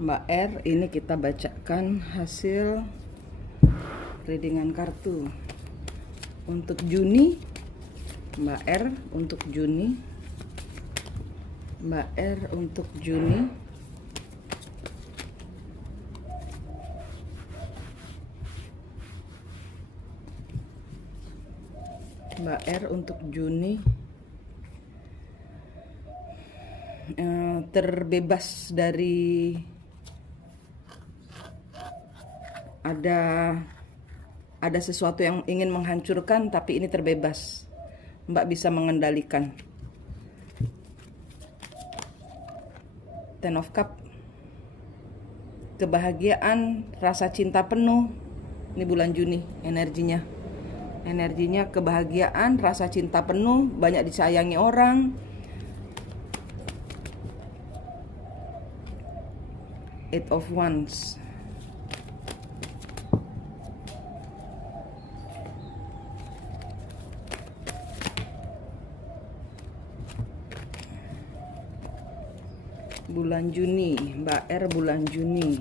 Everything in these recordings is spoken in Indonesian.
Mbak R, ini kita bacakan hasil readingan kartu untuk Juni. Mbak R untuk Juni, Mbak R untuk Juni, Mbak R untuk Juni. Terbebas dari ada sesuatu yang ingin menghancurkan, tapi ini terbebas. Mbak bisa mengendalikan. Ten of Cup, kebahagiaan, rasa cinta penuh. Ini bulan Juni energinya. Energinya kebahagiaan, rasa cinta penuh, banyak disayangi orang. Eight of Wands. Bulan Juni, Mbak R bulan Juni.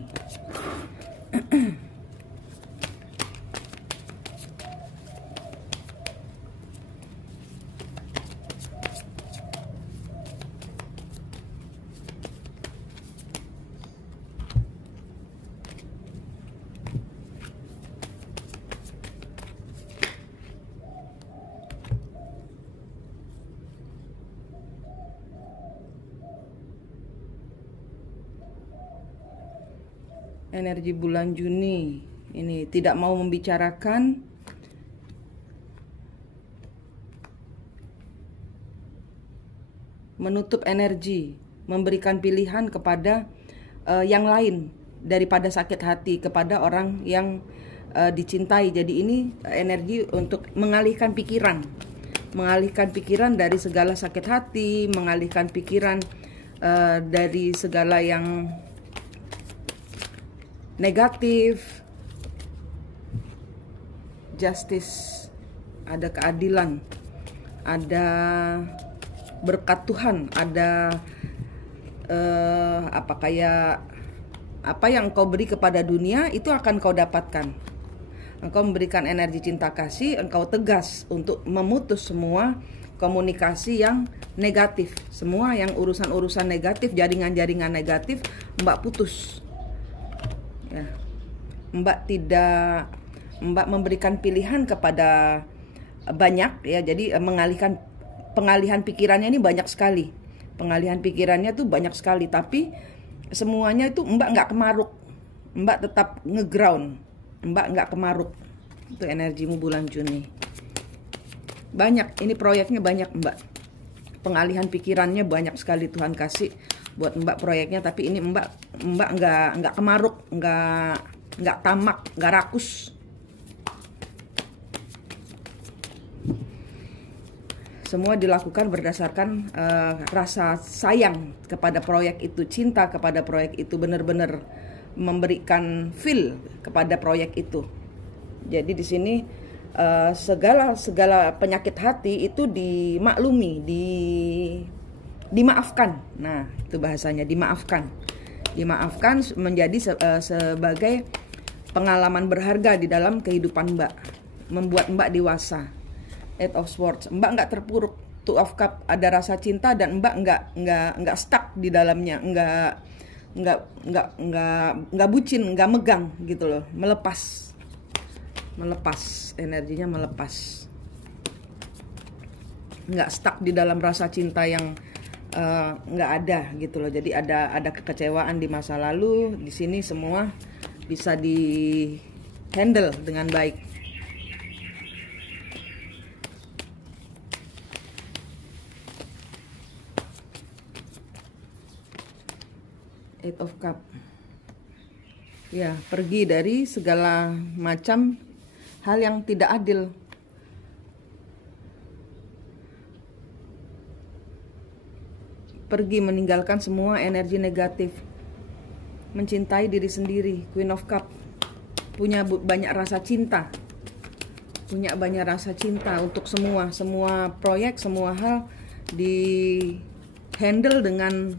Energi bulan Juni ini tidak mau membicarakan, menutup energi, memberikan pilihan kepada yang lain daripada sakit hati kepada orang yang dicintai. Jadi ini energi untuk mengalihkan pikiran dari segala sakit hati, mengalihkan pikiran dari segala yang negatif. Justice, ada keadilan, ada berkat Tuhan, ada apa yang kau beri kepada dunia itu akan kau dapatkan. Engkau memberikan energi cinta kasih, engkau tegas untuk memutus semua komunikasi yang negatif, semua yang urusan-urusan negatif, jaringan-jaringan negatif, Mbak putus. Ya. Mbak memberikan pilihan kepada banyak, ya. Jadi pengalihan pikirannya ini banyak sekali. Pengalihan pikirannya tuh banyak sekali, tapi semuanya itu Mbak nggak kemaruk. Mbak tetap ngeground. Mbak nggak kemaruk. Itu energimu bulan Juni. Banyak, ini proyeknya banyak Mbak. Pengalihan pikirannya banyak sekali Tuhan kasih buat Mbak proyeknya, tapi ini Mbak nggak kemaruk, nggak tamak, nggak rakus. Semua dilakukan berdasarkan rasa sayang kepada proyek itu, cinta kepada proyek itu, benar-benar memberikan feel kepada proyek itu. Jadi di sini segala penyakit hati itu dimaklumi, dimaafkan. Nah, itu bahasanya, dimaafkan. Dimaafkan menjadi sebagai pengalaman berharga di dalam kehidupan Mbak, membuat Mbak dewasa. Eight of Swords, Mbak nggak terpuruk. Two of Cup, ada rasa cinta dan Mbak nggak stuck di dalamnya, nggak bucin, nggak megang gitu loh, melepas energinya, melepas, nggak stuck di dalam rasa cinta yang nggak ada gitu loh. Jadi ada kekecewaan di masa lalu, di sini semua bisa di handle dengan baik. Eight of Cup, ya, pergi dari segala macam hal yang tidak adil. Pergi, meninggalkan semua energi negatif, mencintai diri sendiri. Queen of Cup, punya banyak rasa cinta, untuk semua proyek, semua hal di handle dengan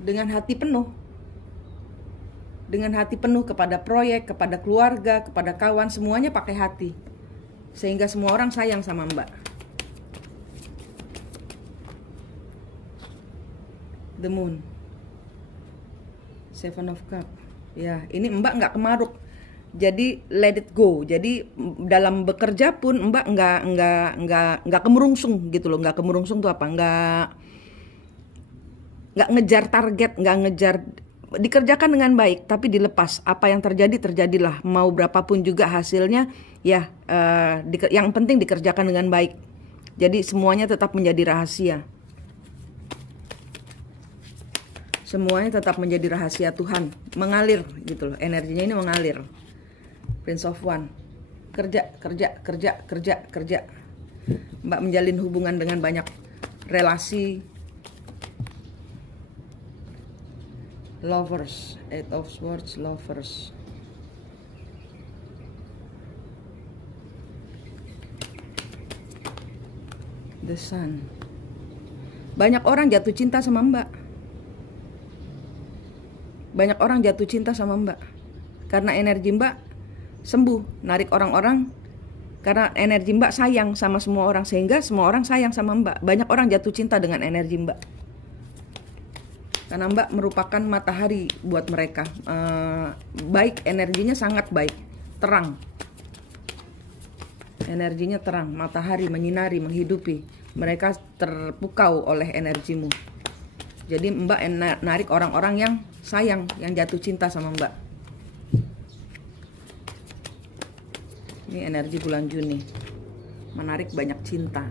dengan hati penuh. Dengan hati penuh kepada proyek, kepada keluarga, kepada kawan, semuanya pakai hati. Sehingga semua orang sayang sama Mbak. The Moon. Seven of Cup. Ya, ini Mbak nggak kemaruk. Jadi let it go. Jadi dalam bekerja pun Mbak nggak kemurungsung gitu loh. Nggak kemurungsung tuh apa? Nggak ngejar target, nggak ngejar, dikerjakan dengan baik, tapi dilepas. Apa yang terjadi, terjadilah. Mau berapapun juga hasilnya, ya yang penting dikerjakan dengan baik. Jadi semuanya tetap menjadi rahasia. Semuanya tetap menjadi rahasia Tuhan. Mengalir gitu loh, energinya ini mengalir. Prince of Wands. Kerja. Mbak menjalin hubungan dengan banyak relasi. Lovers, Eight of Swords, Lovers. The Sun. Banyak orang jatuh cinta sama Mbak. Banyak orang jatuh cinta sama Mbak. Karena energi Mbak sembuh, narik orang-orang. Karena energi Mbak sayang sama semua orang, sehingga semua orang sayang sama Mbak. Banyak orang jatuh cinta dengan energi Mbak. Karena Mbak merupakan matahari buat mereka. Baik, energinya sangat baik, terang. Energinya terang, matahari menyinari, menghidupi. Mereka terpukau oleh energimu. Jadi Mbak narik orang-orang yang sayang, yang jatuh cinta sama Mbak. Ini energi bulan Juni, menarik banyak cinta.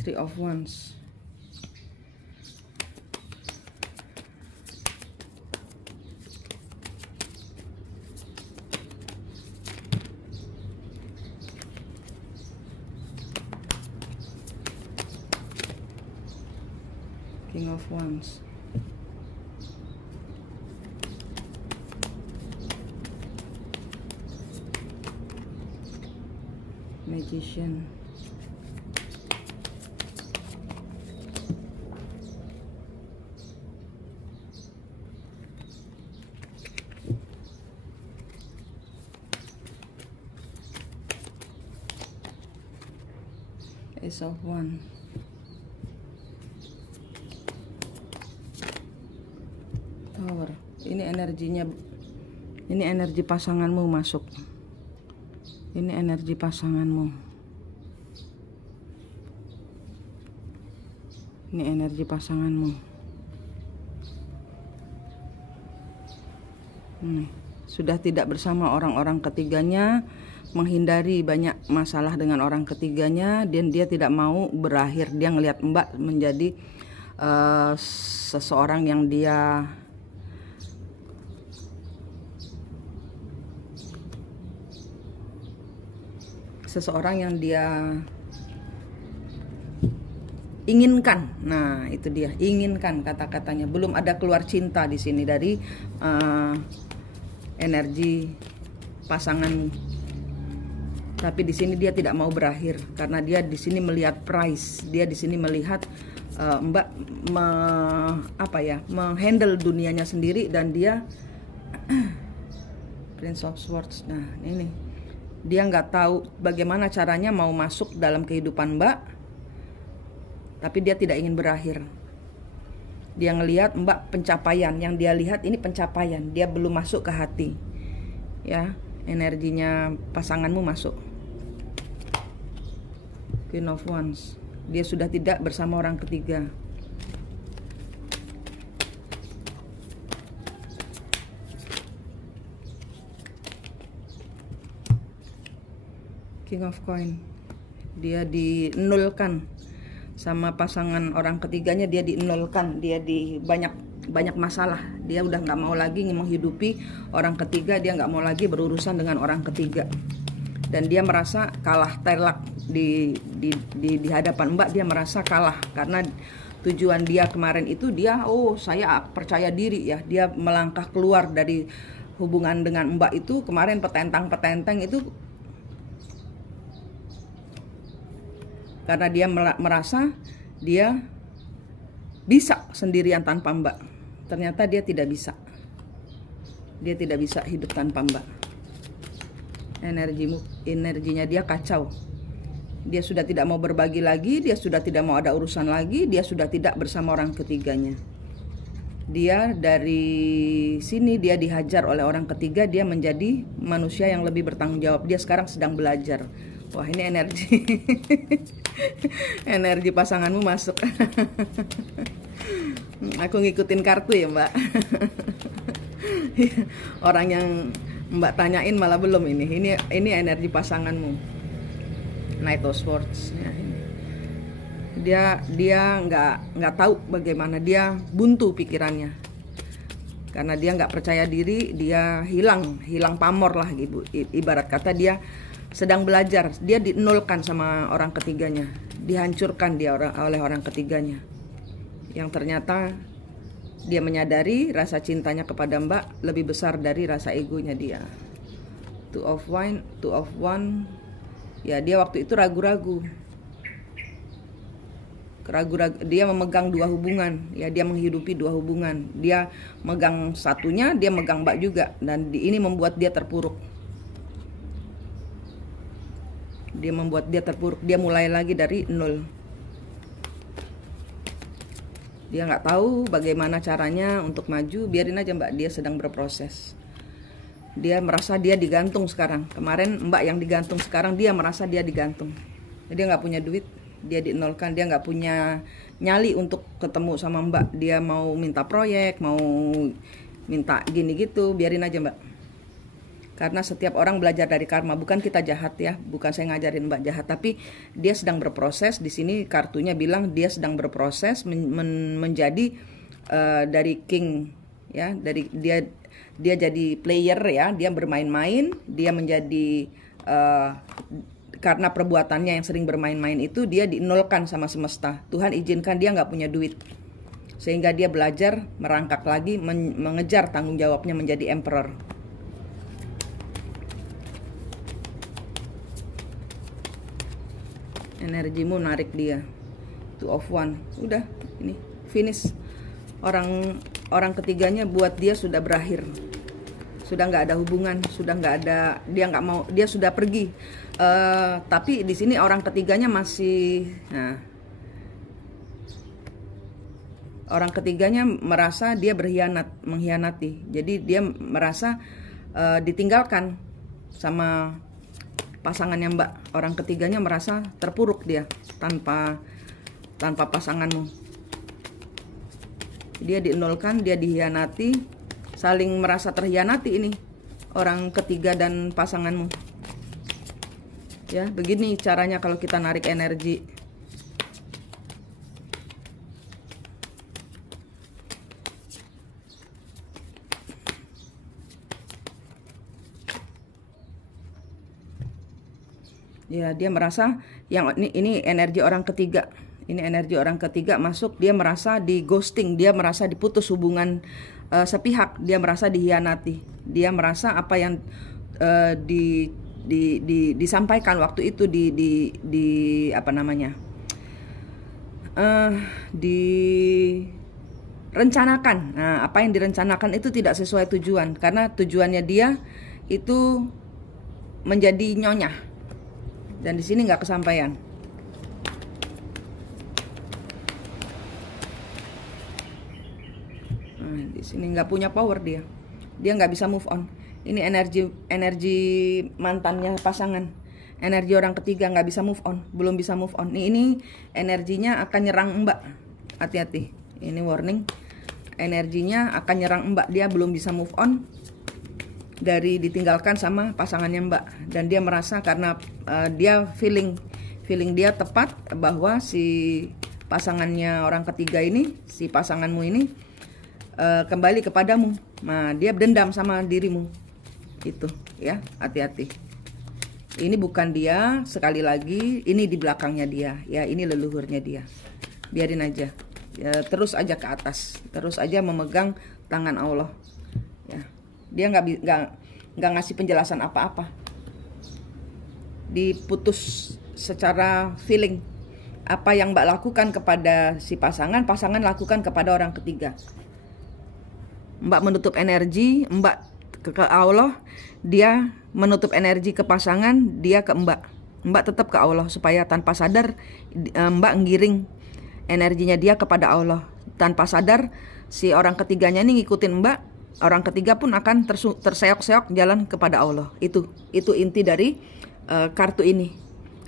Three of Wands. King of Wands. Magician. Ace of Wands. Tower. Ini energinya, ini energi pasanganmu masuk. Ini energi pasanganmu. Ini energi pasanganmu. Sudah tidak bersama orang-orang ketiganya, menghindari banyak masalah dengan orang ketiganya, dan dia tidak mau berakhir. Dia ngelihat Mbak menjadi seseorang yang dia inginkan. Nah, itu dia, inginkan kata-katanya. Belum ada keluar cinta di sini dari energi pasanganmu. Tapi di sini dia tidak mau berakhir karena dia di sini melihat price. Dia di sini melihat Mbak menghandle dunianya sendiri, dan dia Prince of Swords. Nah, ini dia nggak tahu bagaimana caranya mau masuk dalam kehidupan Mbak, tapi dia tidak ingin berakhir. Dia ngelihat Mbak pencapaian, yang dia lihat ini pencapaian, dia belum masuk ke hati. Ya, energinya pasanganmu masuk. Queen of Wands. Dia sudah tidak bersama orang ketiga. King of Coin. Dia dinulkan sama pasangan orang ketiganya, dia dinulkan, dia di banyak masalah. Dia udah nggak mau lagi menghidupi orang ketiga, dia nggak mau lagi berurusan dengan orang ketiga, dan dia merasa kalah telak di hadapan Mbak. Dia merasa kalah karena tujuan dia kemarin itu dia, oh saya percaya diri ya, dia melangkah keluar dari hubungan dengan Mbak itu kemarin petentang-petenteng itu karena dia merasa dia bisa sendirian tanpa Mbak. Ternyata dia tidak bisa. Dia tidak bisa hidup tanpa Mbak. Energinya dia kacau. Dia sudah tidak mau berbagi lagi, dia sudah tidak mau ada urusan lagi, dia sudah tidak bersama orang ketiganya. Dia dari sini dia dihajar oleh orang ketiga, dia menjadi manusia yang lebih bertanggung jawab. Dia sekarang sedang belajar. Wah, ini energi energi pasanganmu masuk. Aku ngikutin kartu ya, Mbak. Orang yang Mbak tanyain malah belum ini. Ini energi pasanganmu. Knight of Swords. Ya, ini. Dia nggak tahu bagaimana, dia buntu pikirannya. Karena dia nggak percaya diri, dia hilang pamor lah, Ibu. Ibarat kata dia sedang belajar, dia dinolkan sama orang ketiganya, dihancurkan dia oleh orang ketiganya. Yang ternyata dia menyadari rasa cintanya kepada Mbak lebih besar dari rasa egonya dia. Two of One, ya dia waktu itu ragu-ragu. Dia memegang dua hubungan, ya dia menghidupi dua hubungan. Dia megang satunya, dia megang Mbak juga, dan ini membuat dia terpuruk. Dia mulai lagi dari nol. Dia nggak tahu bagaimana caranya untuk maju. Biarin aja Mbak, dia sedang berproses. Dia merasa dia digantung sekarang. Kemarin Mbak yang digantung, sekarang dia merasa dia digantung. Dia nggak punya duit, dia dinolkan, dia nggak punya nyali untuk ketemu sama Mbak. Dia mau minta proyek, mau minta gini gitu, biarin aja Mbak. Karena setiap orang belajar dari karma, bukan kita jahat ya, bukan saya ngajarin Mbak jahat, tapi dia sedang berproses. Di sini kartunya bilang dia sedang berproses menjadi dari king ya, dari dia jadi player ya, dia bermain-main, dia menjadi karena perbuatannya yang sering bermain-main itu dia dinolkan sama semesta. Tuhan izinkan dia nggak punya duit, sehingga dia belajar merangkak lagi, mengejar tanggung jawabnya menjadi emperor. Energimu narik dia. Two of One, udah ini finish. Orang ketiganya buat dia sudah berakhir, sudah nggak ada hubungan, sudah nggak ada, dia nggak mau, dia sudah pergi. Tapi di sini orang ketiganya masih, nah, orang ketiganya merasa dia mengkhianati. Jadi dia merasa ditinggalkan sama pasangannya Mbak. Orang ketiganya merasa terpuruk dia tanpa pasanganmu. Dia dinolkan, dia dikhianati, saling merasa terhianati ini orang ketiga dan pasanganmu. Ya, begini caranya kalau kita narik energi. Ya, dia merasa yang ini energi orang ketiga. Ini energi orang ketiga masuk, dia merasa di ghosting, dia merasa diputus hubungan sepihak, dia merasa dihianati. Dia merasa apa yang disampaikan waktu itu apa namanya? Direncanakan. Nah, apa yang direncanakan itu tidak sesuai tujuan, karena tujuannya dia itu menjadi nyonya. Dan di sini nggak kesampaian. Nah, di sini nggak punya power dia nggak bisa move on. Ini energi mantannya pasangan, energi orang ketiga nggak bisa move on, belum bisa move on. Ini energinya akan nyerang Mbak, hati-hati. Ini warning, energinya akan nyerang Mbak, dia belum bisa move on dari ditinggalkan sama pasangannya Mbak. Dan dia merasa karena dia feeling dia tepat bahwa si pasangannya orang ketiga ini, si pasanganmu ini kembali kepadamu. Nah, dia dendam sama dirimu. Itu ya, hati-hati. Ini bukan dia, sekali lagi ini di belakangnya dia ya, ini leluhurnya dia. Biarin aja. ya, terus aja ke atas, terus aja memegang tangan Allah. Ya, dia nggak ngasih penjelasan apa-apa, diputus secara feeling. Apa yang Mbak lakukan kepada si pasangan, pasangan lakukan kepada orang ketiga. Mbak menutup energi, Mbak ke Allah, dia menutup energi ke pasangan, dia ke Mbak. Mbak tetap ke Allah, supaya tanpa sadar Mbak ngiring energinya dia kepada Allah. Tanpa sadar si orang ketiganya ini ngikutin Mbak, orang ketiga pun akan terseok-seok jalan kepada Allah. Itu inti dari kartu ini.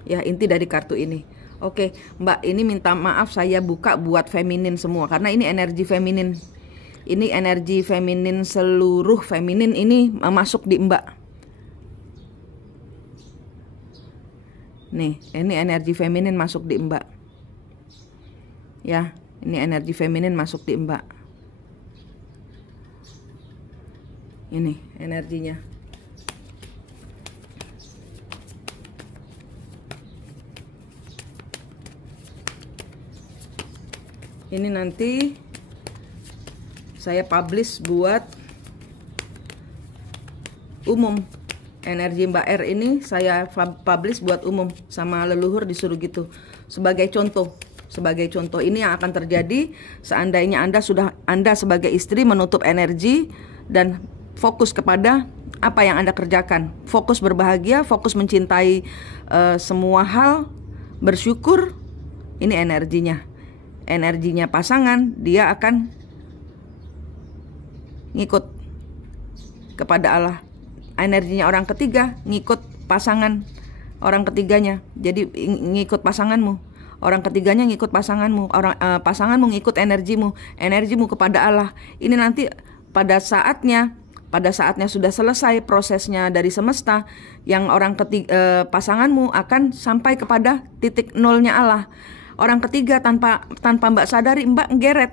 Ya, inti dari kartu ini. Oke, Mbak, ini minta maaf saya buka buat feminin semua karena ini energi feminin. Ini energi feminin, seluruh feminin ini masuk di Mbak. Nih, ini energi feminin masuk di Mbak. Ya, ini energi feminin masuk di Mbak. Ini energinya. Ini nanti saya publish buat umum. Energi Mbak R ini saya publish buat umum, sama leluhur disuruh gitu. Sebagai contoh ini yang akan terjadi seandainya Anda sebagai istri menutup energi dan fokus kepada apa yang Anda kerjakan. Fokus berbahagia, fokus mencintai semua hal, bersyukur. Ini energinya. Energinya pasangan, dia akan ngikut kepada Allah. Energinya orang ketiga ngikut pasangan orang ketiganya. Jadi ngikut pasanganmu. Orang ketiganya ngikut pasanganmu. Pasanganmu ngikut energimu kepada Allah. Ini nanti pada saatnya sudah selesai prosesnya dari semesta, yang orang ketiga pasanganmu akan sampai kepada titik nolnya Allah. Orang ketiga tanpa Mbak sadari, Mbak ngeret,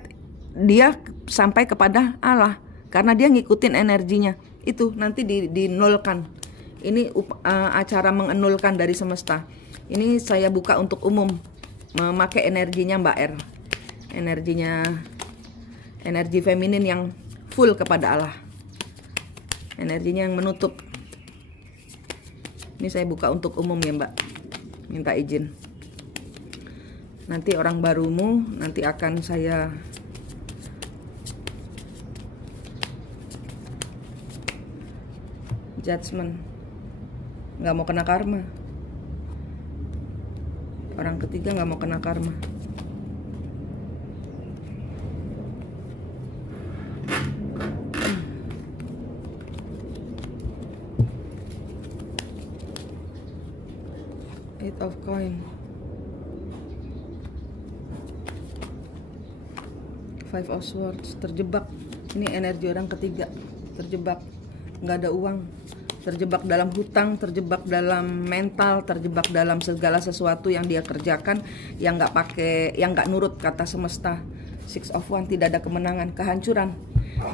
dia sampai kepada Allah karena dia ngikutin energinya. Itu nanti dinolkan. Ini acara mengenulkan dari semesta. Ini saya buka untuk umum, memakai energinya Mbak R. Energi feminin yang full kepada Allah. Energinya yang menutup. Ini saya buka untuk umum ya Mbak. Minta izin. Nanti orang barumu nanti akan saya judgement, nggak mau kena karma. Orang ketiga nggak mau kena karma. Eight of coin, Five of Swords, terjebak. Ini energi orang ketiga, terjebak, nggak ada uang, terjebak dalam hutang, terjebak dalam mental, terjebak dalam segala sesuatu yang dia kerjakan yang nggak nurut kata semesta. Six of Wands, tidak ada kemenangan, kehancuran.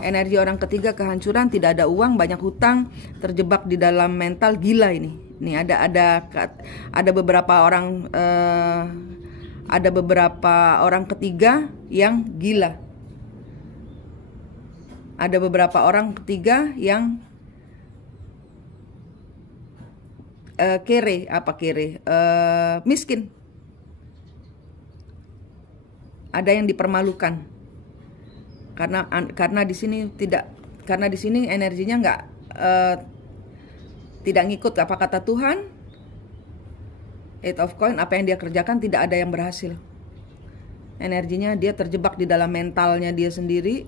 Energi orang ketiga kehancuran, tidak ada uang, banyak hutang, terjebak di dalam mental, gila ini. Nih ada beberapa orang ketiga yang gila. Ada beberapa orang ketiga yang miskin. Ada yang dipermalukan. Karena di sini energinya tidak ngikut apa kata Tuhan. Eight of Coin, apa yang dia kerjakan tidak ada yang berhasil. Energinya dia terjebak di dalam mentalnya dia sendiri.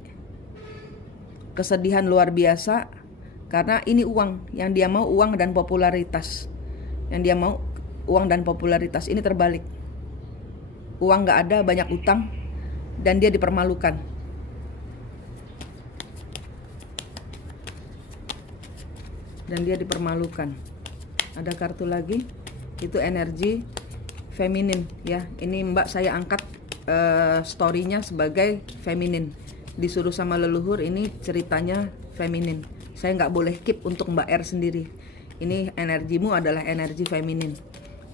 Kesedihan luar biasa karena ini uang yang dia mau, uang dan popularitas. Yang dia mau uang dan popularitas, ini terbalik. Uang nggak ada, banyak utang, dan dia dipermalukan. Ada kartu lagi, itu energi feminin ya. Ini Mbak saya angkat story-nya sebagai feminin. Disuruh sama leluhur, ini ceritanya feminin. Saya nggak boleh keep untuk Mbak R sendiri. Ini energimu adalah energi feminin.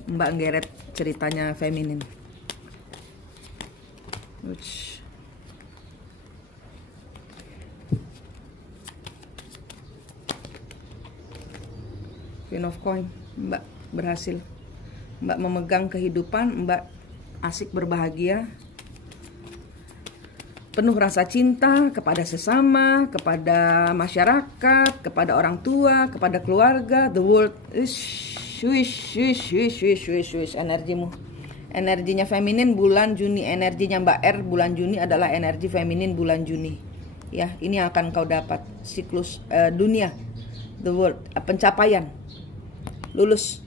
Mbak ngeret ceritanya feminin. Queen of Coin. Mbak berhasil. Mbak memegang kehidupan, Mbak asik berbahagia. Penuh rasa cinta kepada sesama, kepada masyarakat, kepada orang tua, kepada keluarga. The world is swish, swish, swish, swish, swish, swish. Energimu. Energinya feminin bulan Juni. Energinya Mbak R bulan Juni adalah energi feminin bulan Juni. Ya, ini yang akan kau dapat. Siklus dunia. The world. Pencapaian. Lulus.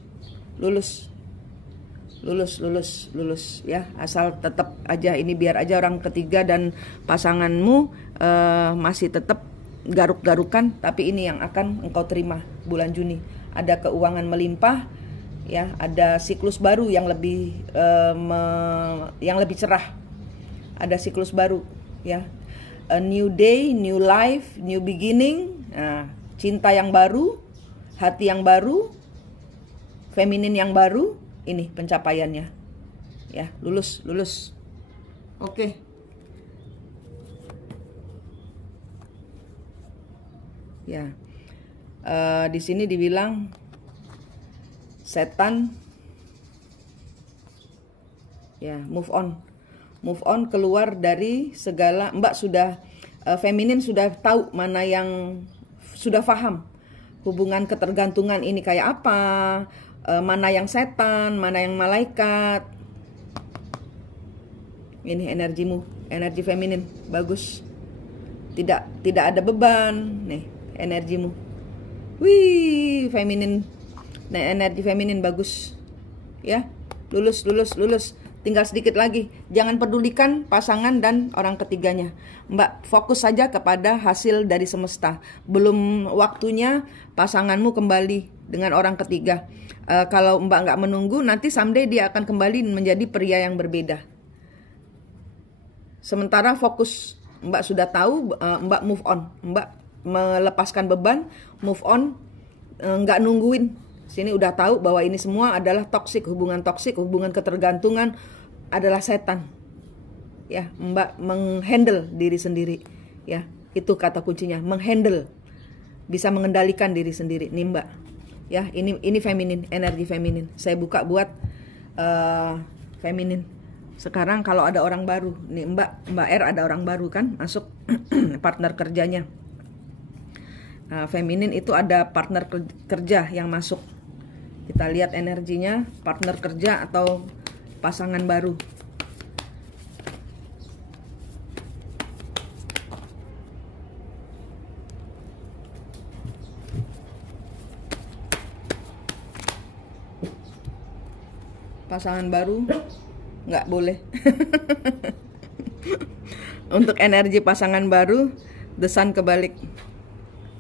Lulus. Lulus, lulus, lulus ya, asal tetap aja ini, biar aja orang ketiga dan pasanganmu masih tetap garuk-garukan, tapi ini yang akan engkau terima bulan Juni. Ada keuangan melimpah ya, ada siklus baru yang lebih cerah, ada siklus baru ya, a new day, new life, new beginning. Nah, cinta yang baru, hati yang baru, feminin yang baru. Ini pencapaiannya ya, lulus, lulus. Oke. Ya, di sini dibilang setan ya, move on, keluar dari segala. Mbak sudah feminin sudah tahu mana yang, sudah paham hubungan ketergantungan ini kayak apa. Mana yang setan, mana yang malaikat. Ini energimu, energi feminin, bagus. Tidak ada beban. Nih, energimu. Wih, feminin. Nah, energi feminin bagus. Ya, lulus. Tinggal sedikit lagi. Jangan pedulikan pasangan dan orang ketiganya. Mbak fokus saja kepada hasil dari semesta. Belum waktunya pasanganmu kembali dengan orang ketiga. Kalau Mbak nggak menunggu, nanti someday dia akan kembali menjadi pria yang berbeda. Sementara fokus, Mbak sudah tahu, Mbak move on. Mbak melepaskan beban, move on, nggak nungguin. Sini udah tahu bahwa ini semua adalah toksik, hubungan ketergantungan adalah setan. Ya, Mbak menghandle diri sendiri. Ya, itu kata kuncinya, menghandle. Bisa mengendalikan diri sendiri, nih Mbak. Ya, ini feminin, energi feminin. Saya buka buat feminin. Sekarang kalau ada orang baru, nih Mbak R ada orang baru kan masuk partner kerjanya. Feminin itu ada partner kerja yang masuk. Kita lihat energinya, partner kerja atau pasangan baru. Pasangan baru nggak boleh. Untuk energi pasangan baru, the sun kebalik.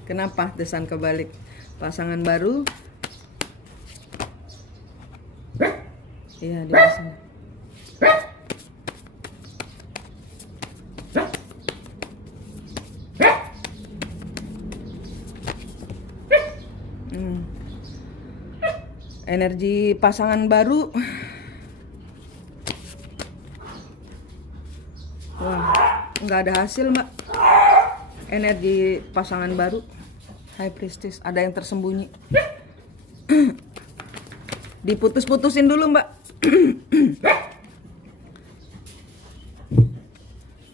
Kenapa the sun kebalik? Pasangan baru, iya di sana. Energi pasangan baru. Wah, nggak ada hasil Mbak. Energi pasangan baru. High Priestess, ada yang tersembunyi. Diputus-putusin dulu Mbak.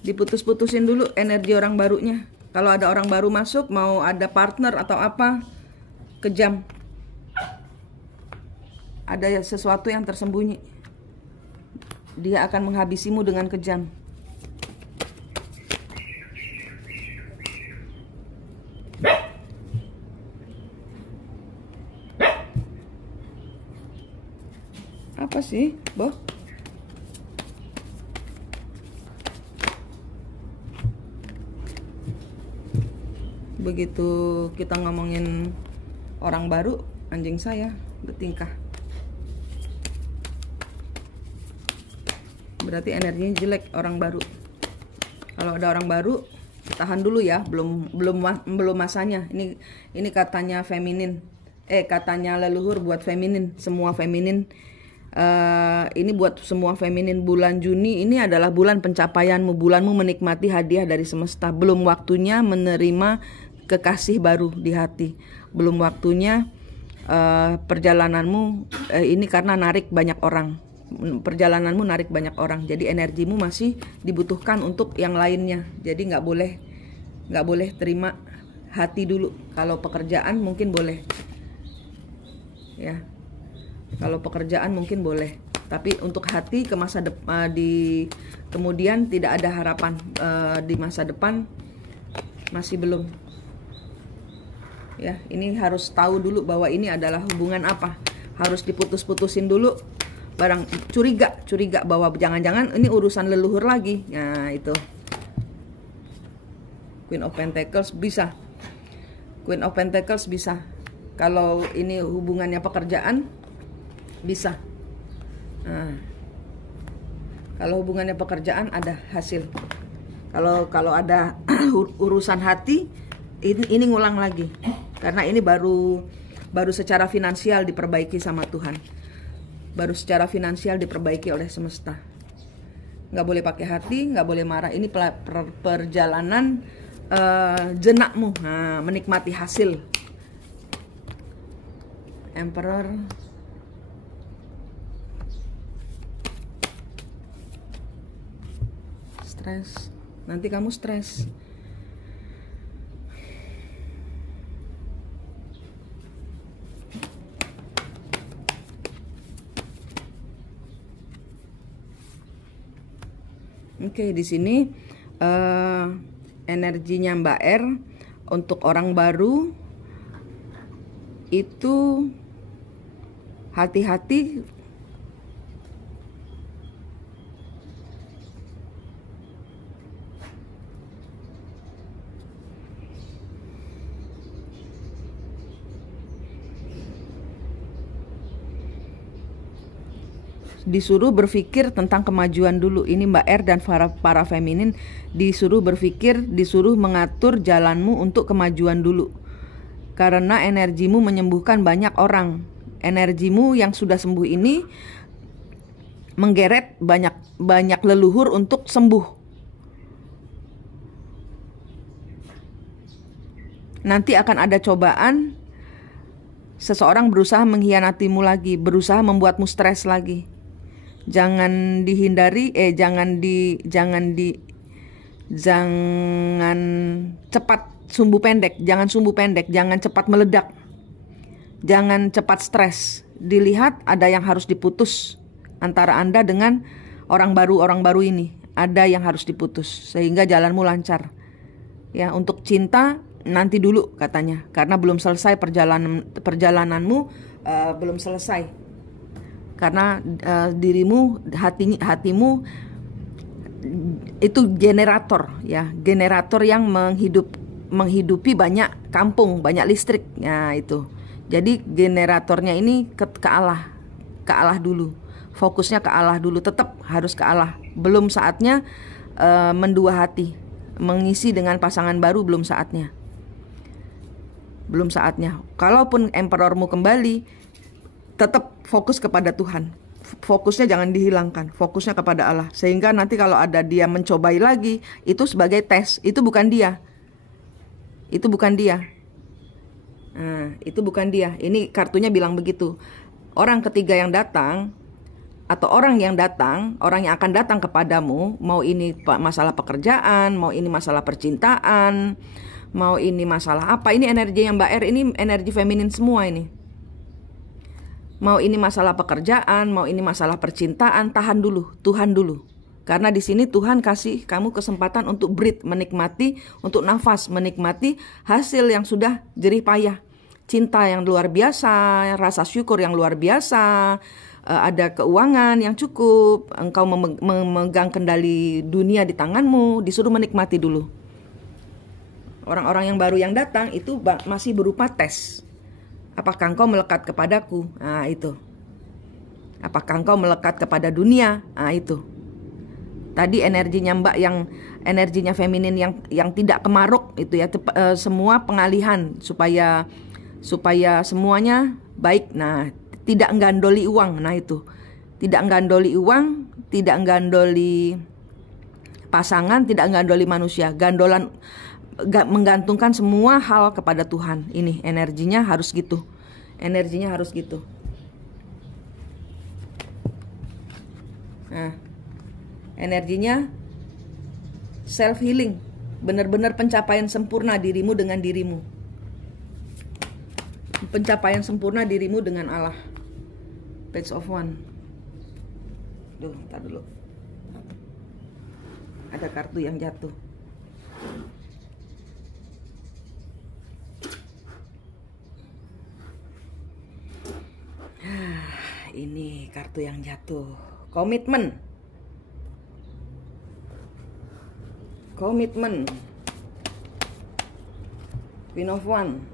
Diputus-putusin dulu energi orang barunya. Kalau ada orang baru masuk, mau ada partner atau apa, kejam. Ada sesuatu yang tersembunyi. Dia akan menghabisimu dengan kejam. Apa sih, Boh? Begitu kita ngomongin orang baru, anjing saya bertingkah. Berarti energinya jelek orang baru. Kalau ada orang baru, tahan dulu ya, belum masanya. Ini katanya feminin. Katanya leluhur buat feminin, semua feminin. Ini buat semua feminin bulan Juni ini adalah bulan pencapaianmu, bulanmu menikmati hadiah dari semesta. Belum waktunya menerima kekasih baru di hati. Belum waktunya perjalananmu ini karena narik banyak orang. Perjalananmu narik banyak orang, jadi energimu masih dibutuhkan untuk yang lainnya. Jadi nggak boleh terima hati dulu. Kalau pekerjaan mungkin boleh, ya. Kalau pekerjaan mungkin boleh, tapi untuk hati ke masa depan, kemudian tidak ada harapan di masa depan, masih belum. Ya, ini harus tahu dulu bahwa ini adalah hubungan apa. Harus diputus-putusin dulu. Barang curiga bahwa jangan-jangan ini urusan leluhur lagi. Nah, itu. Queen of Pentacles bisa. Queen of Pentacles bisa. Kalau ini hubungannya pekerjaan, bisa. Nah, kalau hubungannya pekerjaan ada hasil. Kalau ada urusan hati, ini ngulang lagi. Karena ini baru secara finansial diperbaiki sama Tuhan. Baru secara finansial diperbaiki oleh semesta. Nggak boleh pakai hati, nggak boleh marah. Ini perjalanan jenakmu, nah, menikmati hasil. Emperor. Stres. Nanti kamu stres. Oke, di sini energinya Mbak R untuk orang baru itu hati-hati. Disuruh berpikir tentang kemajuan dulu. Ini Mbak R dan para feminin disuruh berpikir, disuruh mengatur jalanmu untuk kemajuan dulu. Karena energimu menyembuhkan banyak orang. Energimu yang sudah sembuh ini menggeret banyak leluhur untuk sembuh. Nanti akan ada cobaan, seseorang berusaha mengkhianatimu lagi, berusaha membuatmu stres lagi. Jangan dihindari, jangan cepat sumbu pendek, jangan cepat meledak, jangan cepat stres. Dilihat ada yang harus diputus antara Anda dengan orang baru ini, ada yang harus diputus sehingga jalanmu lancar. Ya, untuk cinta nanti dulu katanya, karena belum selesai perjalananmu, belum selesai. Karena dirimu, hatimu itu generator, ya, generator yang menghidupi banyak kampung, banyak listrik, ya itu. Jadi generatornya ini ke Allah dulu, fokusnya ke Allah dulu, tetap harus ke Allah. Belum saatnya mendua hati, mengisi dengan pasangan baru, belum saatnya. Kalaupun emperormu kembali, tetap fokus kepada Tuhan. Fokusnya jangan dihilangkan, fokusnya kepada Allah. Sehingga nanti kalau ada dia mencobai lagi, itu sebagai tes. Itu bukan dia. Nah, itu bukan dia. Ini kartunya bilang begitu. Orang ketiga yang datang, atau orang yang akan datang kepadamu, mau ini masalah pekerjaan, mau ini masalah percintaan, mau ini masalah apa. Ini energi yang Mbak R, ini energi feminin semua ini. Mau ini masalah pekerjaan, mau ini masalah percintaan, tahan dulu, Tuhan dulu. Karena di sini Tuhan kasih kamu kesempatan untuk breathe, menikmati, untuk nafas, menikmati hasil yang sudah jerih payah. Cinta yang luar biasa, rasa syukur yang luar biasa, ada keuangan yang cukup, engkau memegang kendali dunia di tanganmu, disuruh menikmati dulu. Orang-orang yang baru yang datang itu masih berupa tes. Apakah engkau melekat kepadaku? Nah, itu. Apakah engkau melekat kepada dunia? Nah, itu. Tadi energinya Mbak yang energinya feminin yang tidak kemaruk itu ya, semua pengalihan supaya semuanya baik. Nah, tidak menggandoli uang. Nah, itu. Tidak menggandoli uang, tidak menggandoli pasangan, tidak menggandoli manusia. Menggantungkan semua hal kepada Tuhan. Ini energinya harus gitu. Energinya harus gitu. Nah, energinya self healing, benar-benar pencapaian sempurna dirimu dengan dirimu, pencapaian sempurna dirimu dengan Allah. Page of One. Duh, ntar dulu, ada kartu yang jatuh. Ini kartu yang jatuh. Komitmen. Komitmen. Queen of One.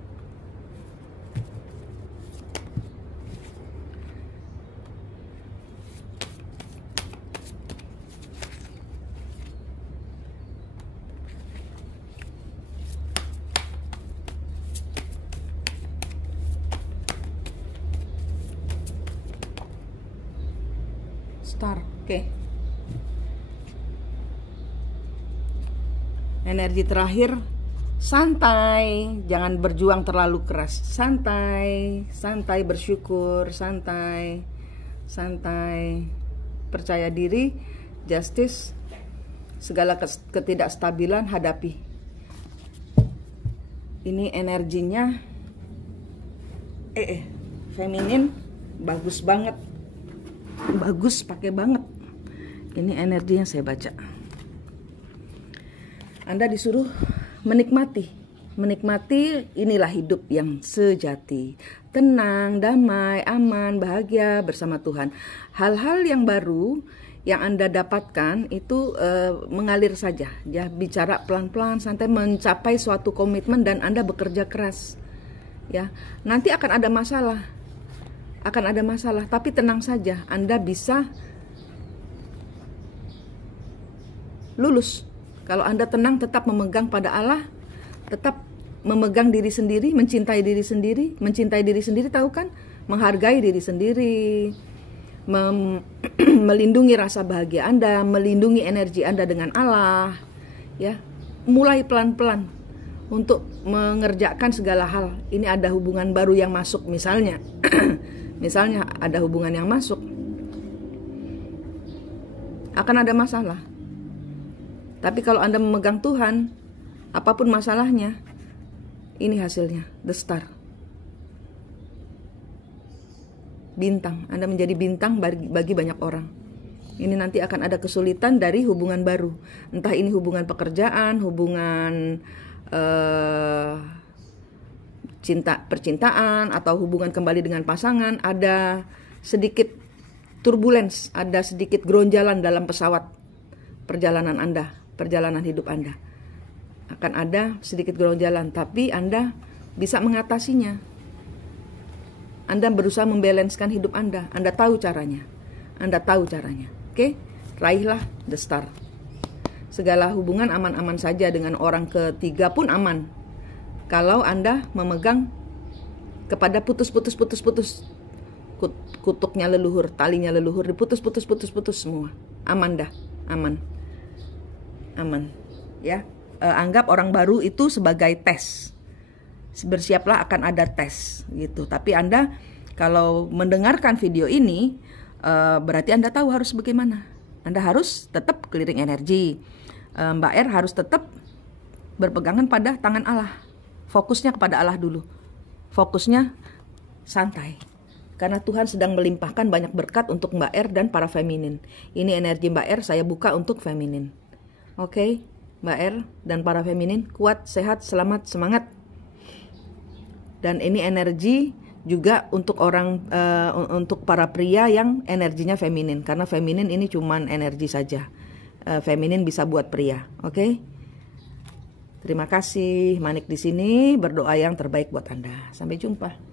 Star. Oke. Energi terakhir, santai, jangan berjuang terlalu keras. Santai, santai, bersyukur, santai, santai, percaya diri, justice, segala ketidakstabilan hadapi. Ini energinya feminin, bagus banget. Bagus, pakai banget. Ini energi yang saya baca. Anda disuruh menikmati. Menikmati, inilah hidup yang sejati. Tenang, damai, aman, bahagia bersama Tuhan. Hal-hal yang baru yang Anda dapatkan itu mengalir saja. Ya, bicara pelan-pelan, santai, mencapai suatu komitmen dan Anda bekerja keras. Ya, nanti akan ada masalah. Tapi tenang saja, Anda bisa lulus. Kalau Anda tenang, tetap memegang pada Allah, tetap memegang diri sendiri, mencintai diri sendiri, tahu kan? Menghargai diri sendiri, melindungi rasa bahagia Anda, melindungi energi Anda dengan Allah, ya. Mulai pelan-pelan untuk mengerjakan segala hal. Ini ada hubungan baru yang masuk misalnya. Misalnya ada hubungan yang masuk, akan ada masalah. Tapi kalau Anda memegang Tuhan, apapun masalahnya, ini hasilnya, the star. Bintang, Anda menjadi bintang bagi banyak orang. Ini nanti akan ada kesulitan dari hubungan baru. Entah ini hubungan pekerjaan, hubungan percintaan, atau hubungan kembali dengan pasangan. Ada sedikit turbulence, ada sedikit geronjalan dalam pesawat perjalanan Anda, perjalanan hidup Anda. Akan ada sedikit geronjalan, tapi Anda bisa mengatasinya. Anda berusaha membalanskan hidup Anda. Anda tahu caranya. Oke? Raihlah the star. Segala hubungan aman-aman saja, dengan orang ketiga pun aman. Kalau Anda memegang kepada putus. Kutuknya leluhur, talinya leluhur, diputus semua. Aman dah, aman. Ya, anggap orang baru itu sebagai tes. Bersiaplah akan ada tes gitu. Tapi Anda kalau mendengarkan video ini, berarti Anda tahu harus bagaimana. Anda harus tetap clearing energi. Mbak R harus tetap berpegangan pada tangan Allah. Fokusnya kepada Allah dulu. Fokusnya santai. Karena Tuhan sedang melimpahkan banyak berkat untuk Mbak R dan para feminin. Ini energi Mbak R, saya buka untuk feminin. Oke, Mbak R dan para feminin, kuat, sehat, selamat, semangat. Dan ini energi juga untuk untuk para pria yang energinya feminin. Karena feminin ini cuman energi saja. Feminin bisa buat pria, oke? Terima kasih, Manik di sini berdoa yang terbaik buat Anda. Sampai jumpa.